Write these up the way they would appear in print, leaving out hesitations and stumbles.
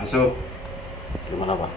Masuk. Gimana Pak?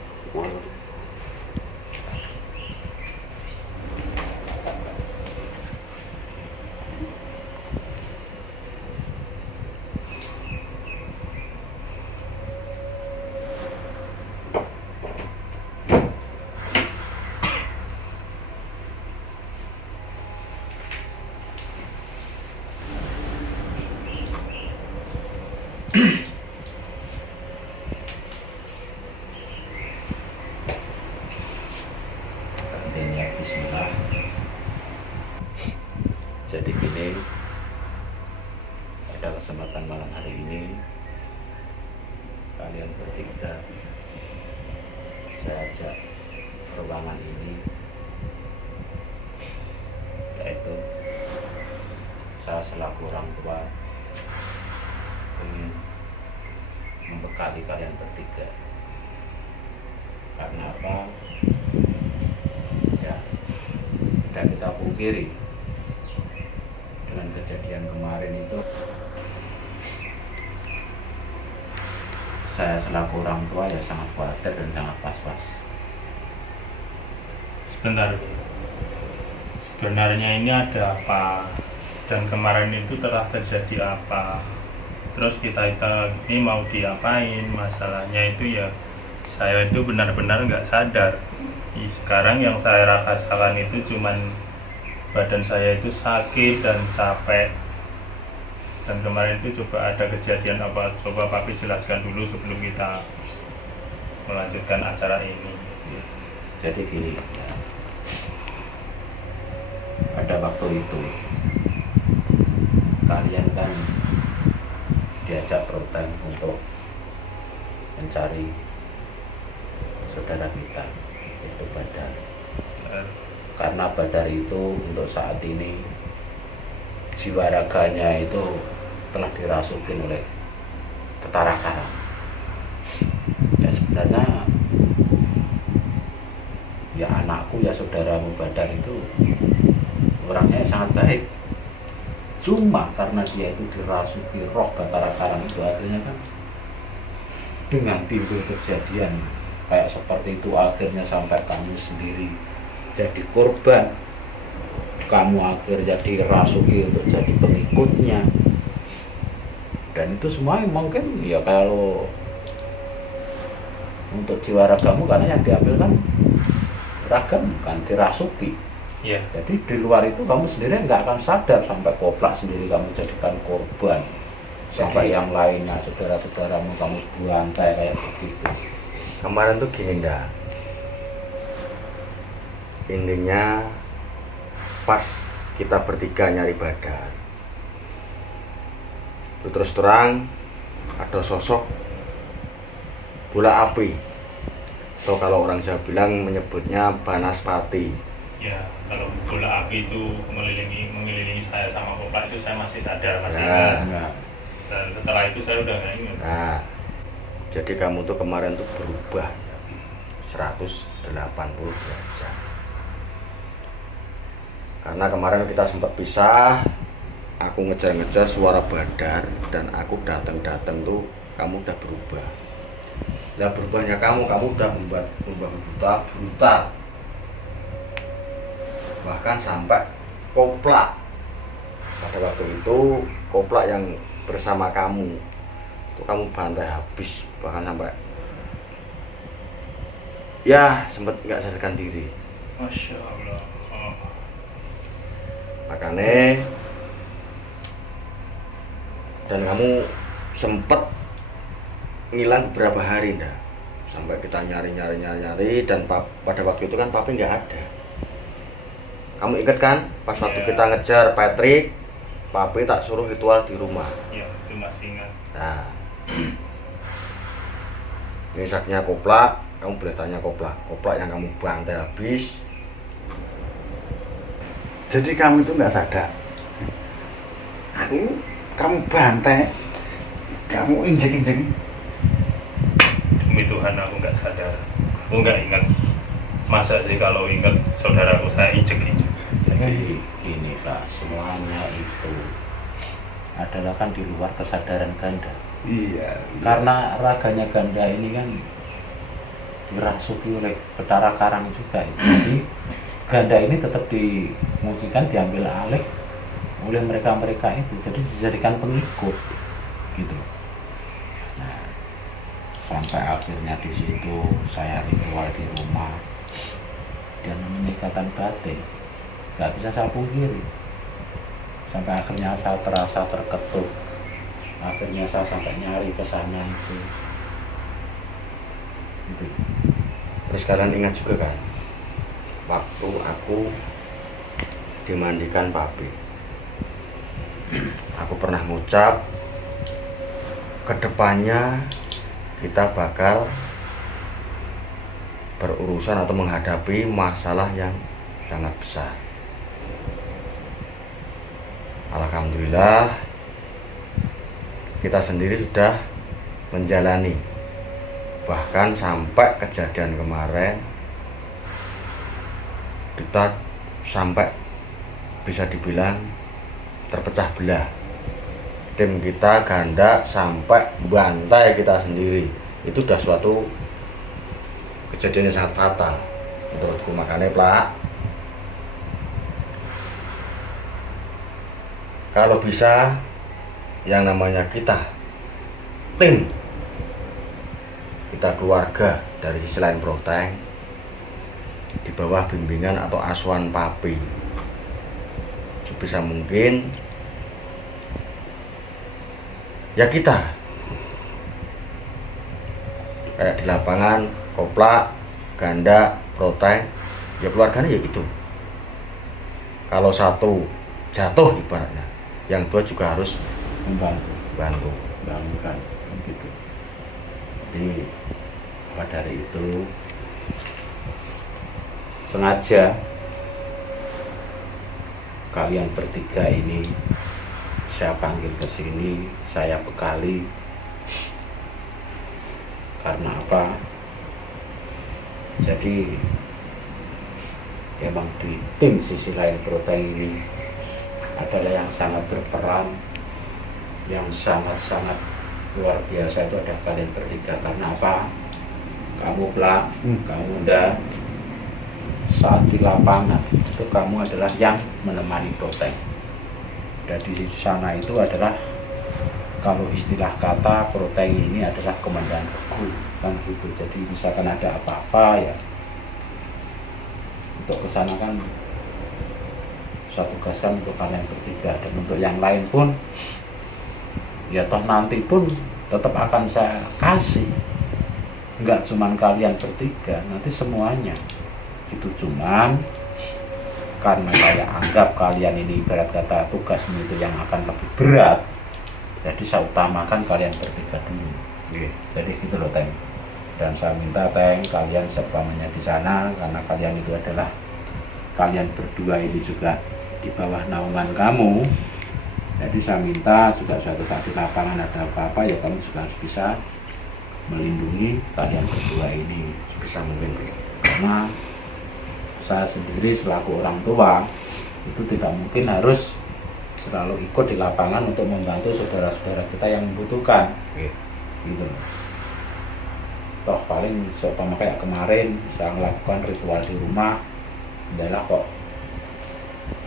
Bismillah. Jadi gini, pada kesempatan malam hari ini kalian bertiga saya ajak ruangan ini, yaitu saya selaku orang tua ingin membekali kalian bertiga. Karena apa? Ya, tidak kita pungkiri, dengan kejadian kemarin itu saya selaku orang tua ya sangat khawatir dan sangat was-was. Sebenarnya ini ada apa, dan kemarin itu telah terjadi apa, terus kita ini mau diapain. Masalahnya itu ya saya itu benar-benar nggak sadar. Sekarang yang saya rasakan itu cuman badan saya itu sakit dan capek. Dan kemarin itu coba ada kejadian apa, coba Papi jelaskan dulu sebelum kita melanjutkan acara ini. Jadi gini, ya, pada waktu itu kalian kan diajak proten untuk mencari saudara kita, yaitu Badar. karena Badar itu untuk saat ini jiwa raganya itu telah dirasukin oleh Betara Karang. Ya sebenarnya ya anakku ya saudaramu Badar itu orangnya sangat baik, cuma karena dia itu dirasuki roh Betara Karang itu akhirnya kan dengan timbul kejadian kayak seperti itu, akhirnya sampai kamu sendiri jadi korban, kamu akhirnya dirasuki untuk jadi pengikutnya. Dan itu semua mungkin ya kalau untuk jiwa ragamu, karena yang diambil kan ragam kan dirasuki. Iya. Jadi di luar itu kamu sendiri nggak akan sadar, sampai koplak sendiri kamu jadikan korban, sampai yang lainnya saudara-saudaramu kamu bantai kayak begitu. Kemarin tuh gini ndak, intinya pas kita bertiga nyari Badar, itu terus terang ada sosok bola api, atau kalau orang Jawa bilang menyebutnya Banaspati. Ya, kalau bola api itu mengelilingi saya sama Bapak itu saya masih sadar, masih Nah. ingat. Nah, Dan setelah itu saya udah nggak ingat. Nah, jadi kamu tuh kemarin tuh berubah 180 derajat. Karena kemarin kita sempat pisah, aku ngejar-ngejar suara Badar, dan aku datang tuh kamu udah berubah. Lah berubahnya kamu udah membuat brutal. Bahkan sampai koplak. Pada waktu itu koplak yang bersama kamu itu kamu bantai habis, bahkan sampai ya sempat nggak sadarkan diri. Masya Allah. Oh. Makanya dan kamu sempat ngilang beberapa hari dah, sampai kita nyari dan pada waktu itu kan papi nggak ada. Kamu ingat kan pas waktu Iya. kita ngejar Patrick, papi tak suruh ritual di rumah. Ya, itu masih ingat. Nah, ini saknya koplak, kamu boleh tanya koplak yang kamu bantai habis. Jadi kamu itu nggak sadar. Kamu bantai, kamu injek-injek. Demi Tuhan aku nggak sadar, aku nggak ingat. Masa sih kalau ingat saudaraku saya injek-injek. jadi gini Pak, semuanya itu adalah kan di luar kesadaran ganda. Iya. Karena raganya ganda ini kan dirasuki oleh Betara Karang juga. Jadi ganda ini tetap dimungkinkan diambil alih oleh mereka itu, jadi dijadikan pengikut gitu. Nah, sampai akhirnya di situ saya ritual di rumah dan menikahkan batin, nggak bisa saya pungkiri. Sampai akhirnya saya terasa terketuk, akhirnya saya sampai nyari ke sana itu. Gitu. Terus kalian ingat juga kan, waktu aku dimandikan papi, aku pernah ngucap kedepannya kita bakal berurusan atau menghadapi masalah yang sangat besar. Alhamdulillah kita sendiri sudah menjalani, bahkan sampai kejadian kemarin kita sampai bisa dibilang terpecah belah. Tim kita ganda sampai bantai kita sendiri. Itu udah suatu kejadian yang sangat fatal menurutku. Makanya Plak, kalau bisa yang namanya kita tim, kita keluarga dari selain Proteng di bawah bimbingan atau asuhan papi, sebisa mungkin ya kita kayak di lapangan koplak, ganda, Proteng, ya keluarganya ya itu. Kalau satu jatuh ibaratnya, yang dua juga harus Membantu bangunkan gitu. Jadi maka dari itu sengaja kalian bertiga ini saya panggil ke sini, saya bekali. Karena apa? Jadi emang di tim sisi lain Protein ini adalah yang sangat berperan, yang sangat-sangat luar biasa itu ada kalian bertiga. Karena apa? Kamu Plak, kamu Nda, saat di lapangan itu kamu adalah yang menemani Protein. Dan di sana itu adalah, kalau istilah kata Protein ini adalah komandan regu kan gitu. Jadi misalkan ada apa-apa ya, untuk kesana kan saya tugaskan untuk kalian bertiga, dan untuk yang lain pun ya toh nanti pun tetap akan saya kasih, nggak cuman kalian bertiga, nanti semuanya itu. Cuman karena saya anggap kalian ini ibarat kata tugasmu itu yang akan lebih berat, jadi saya utamakan kalian bertiga dulu. Jadi gitu loh Teng. Dan saya minta Teng, kalian semuanya di sana, karena kalian itu adalah, kalian berdua ini juga di bawah naungan kamu. Jadi saya minta juga suatu saat di lapangan ada apa-apa ya kamu juga harus bisa melindungi kalian berdua ini Bisa mungkin. karena saya sendiri selaku orang tua itu tidak mungkin harus selalu ikut di lapangan untuk membantu saudara-saudara kita yang membutuhkan. Gitu. Toh paling seumpama kayak kemarin saya melakukan ritual di rumah, adalah kok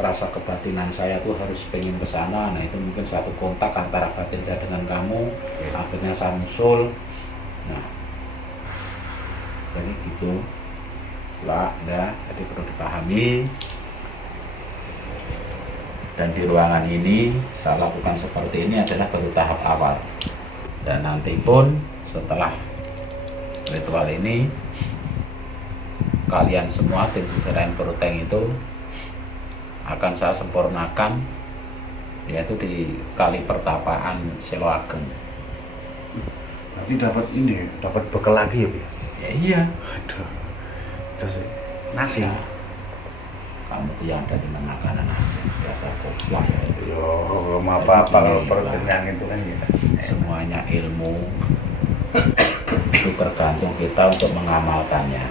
rasa kebatinan saya tuh harus pengen ke sana. Nah itu mungkin suatu kontak antara batin saya dengan kamu, akhirnya saya musul. Nah jadi gitu lah, jadi perlu dipahami. Dan di ruangan ini saya lakukan seperti ini adalah baru tahap awal, dan nanti pun setelah ritual ini kalian semua tim sisiran Protein itu akan saya sempurnakan, yaitu di Kali Pertapaan Selo Ageng. Nanti dapat ini, dapat bekal lagi ya, Bu? Ya iya. Aduh. Terus nasi. Nah, kamu tuh yang ada cuma makanan aja, biasa koplak. Yo, apa-apa kalau perut kenyang itu kan ya. Semuanya ilmu itu tergantung kita untuk mengamalkannya.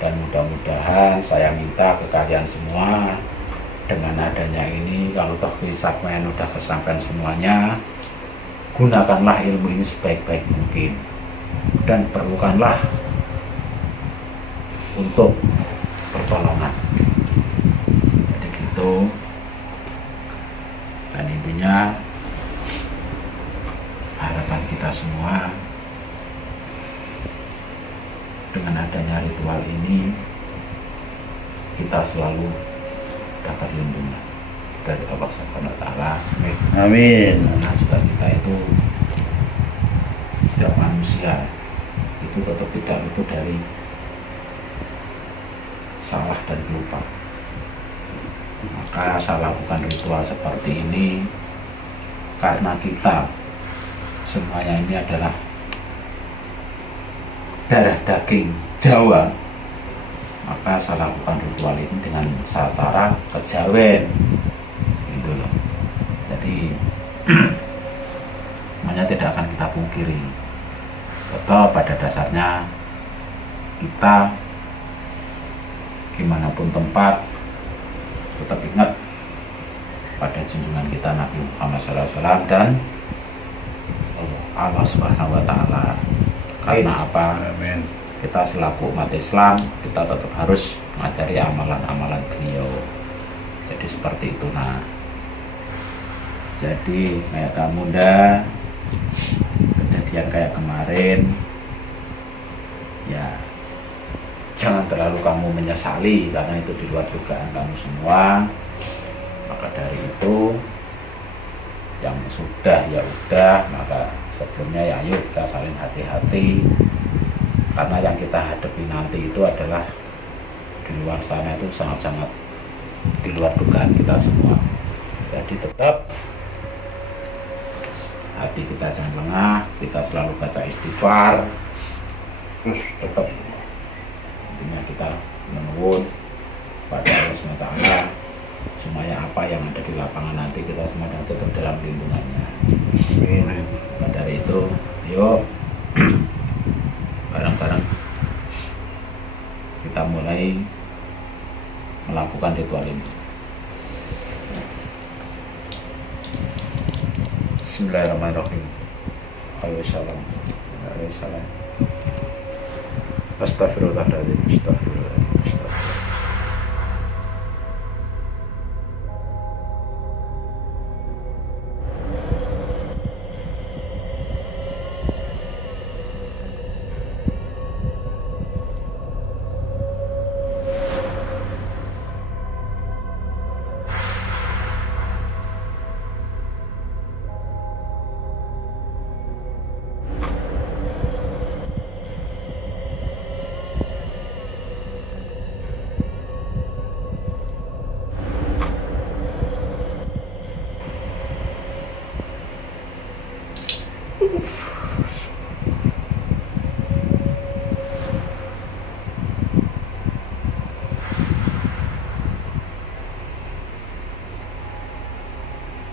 Dan mudah-mudahan saya minta ke kalian semua, dengan adanya ini, kalau toh kisahnya udah kesampaian semuanya, gunakanlah ilmu ini sebaik-baik mungkin, dan perlukanlah untuk pertolongan. Jadi gitu. Dan intinya harapan kita semua dengan adanya ritual ini, kita selalu dapat lindungan dari Allah Subhanahu wa Ta'ala. Amin. Karena juga kita itu, setiap manusia itu tetap tidak luput dari salah dan lupa. Maka saya lakukan ritual seperti ini karena kita semuanya ini adalah darah daging Jawa. Maka saya lakukan ritual ini dengan cara kejawen gitu loh. Jadi semuanya tidak akan kita pungkiri, tetap pada dasarnya kita gimana pun tempat tetap ingat pada junjungan kita Nabi Muhammad SAW dan Allah Subhanahu wa Ta'ala. Karena apa? Amin. Kita selaku umat Islam, kita tetap harus mengajari amalan-amalan beliau. Jadi seperti itu. Nah, jadi kayak kamu Nda, kejadian kayak kemarin ya jangan terlalu kamu menyesali, karena itu di luar dugaan kamu semua. Maka dari itu yang sudah ya udah, maka sebelumnya ya ayo kita saling hati-hati, karena yang kita hadapi nanti itu adalah di luar sana itu sangat-sangat di luar dugaan kita semua. Jadi tetap hati kita jangan lengah, kita selalu baca istighfar, terus tetap intinya kita menuwun pada Allah SWT supaya apa apa yang ada di lapangan, nanti kita semua tetap dalam lindungannya. Amin. Maka dari itu, yuk bareng-bareng kita mulai melakukan ritual ini. Bismillahirrahmanirrahim. Waalaikumsalam. Waalaikumsalam. Astagfirullahaladzim. Astagfirullahaladzim. Astagfirullah.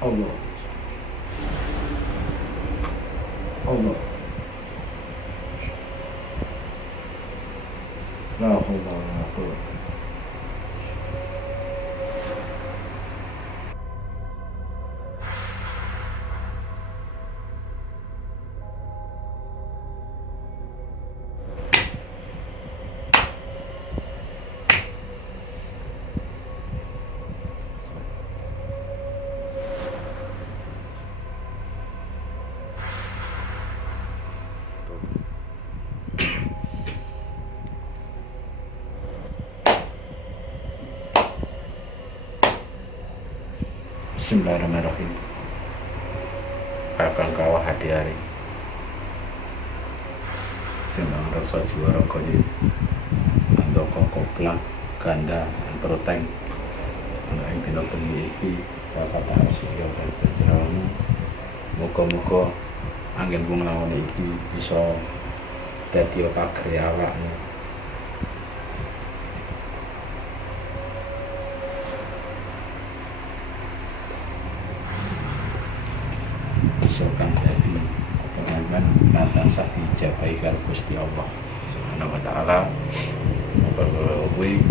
Allah. Allah. La haula wa la quwwata. Bismillahirrahmanirrahim. Kakang kawah hadiari Sembang rasa jiwa rokonya Andoko koplang ganda peruteng anak yang dina bengi iki kata harus ya berjeramu. Muga-muga angin bung lawan iki bisa dadi pagri awakmu. Isokan dadi pengaman natan sak dijabahi karo Gusti Allah Subhanahu wa taala. Muga-muga kuwi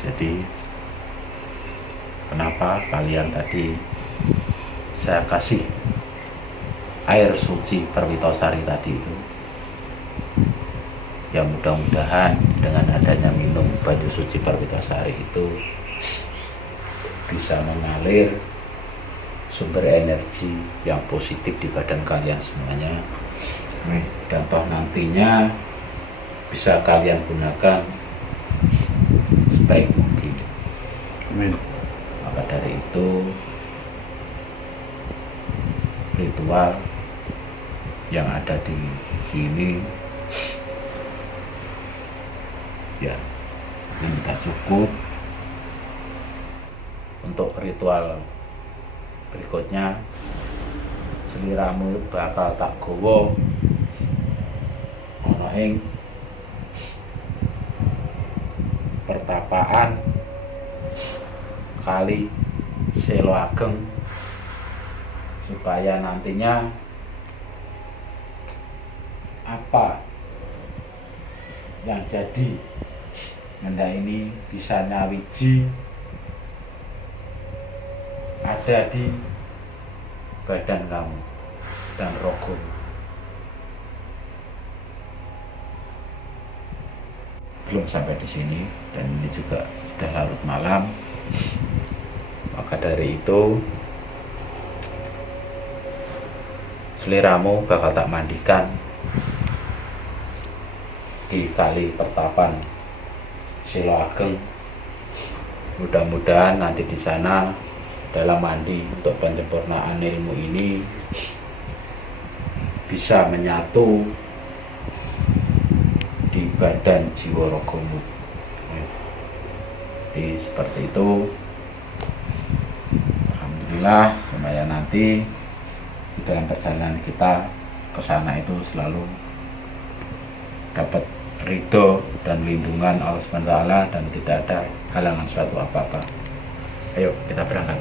Jadi kenapa kalian tadi saya kasih air suci Perwitosari tadi itu, ya mudah-mudahan dengan adanya minum banyu suci Perwitosari itu bisa mengalir sumber energi yang positif di badan kalian semuanya. Dan toh nantinya bisa kalian gunakan sebaik mungkin. Amin. Maka dari itu ritual yang ada di sini ya ini sudah cukup. Untuk ritual berikutnya, seliramu bakal tak gowo ana ing pertapaan Kali Selo Ageng, supaya nantinya apa yang jadi benda ini bisa nyawiji ada di badan kamu dan rogo. Belum sampai di sini dan ini juga sudah larut malam. Maka dari itu seliramu bakal tak mandikan di kali pertapan Selo Ageng. Mudah-mudahan nanti di sana dalam mandi untuk penyempurnaan ilmu ini bisa menyatu di badan jiwa rogomu. Jadi seperti itu. Alhamdulillah, supaya nanti di dalam perjalanan kita ke sana itu selalu dapat ridho dan lindungan Allah SWT dan tidak ada halangan suatu apa-apa. Ayo kita berangkat.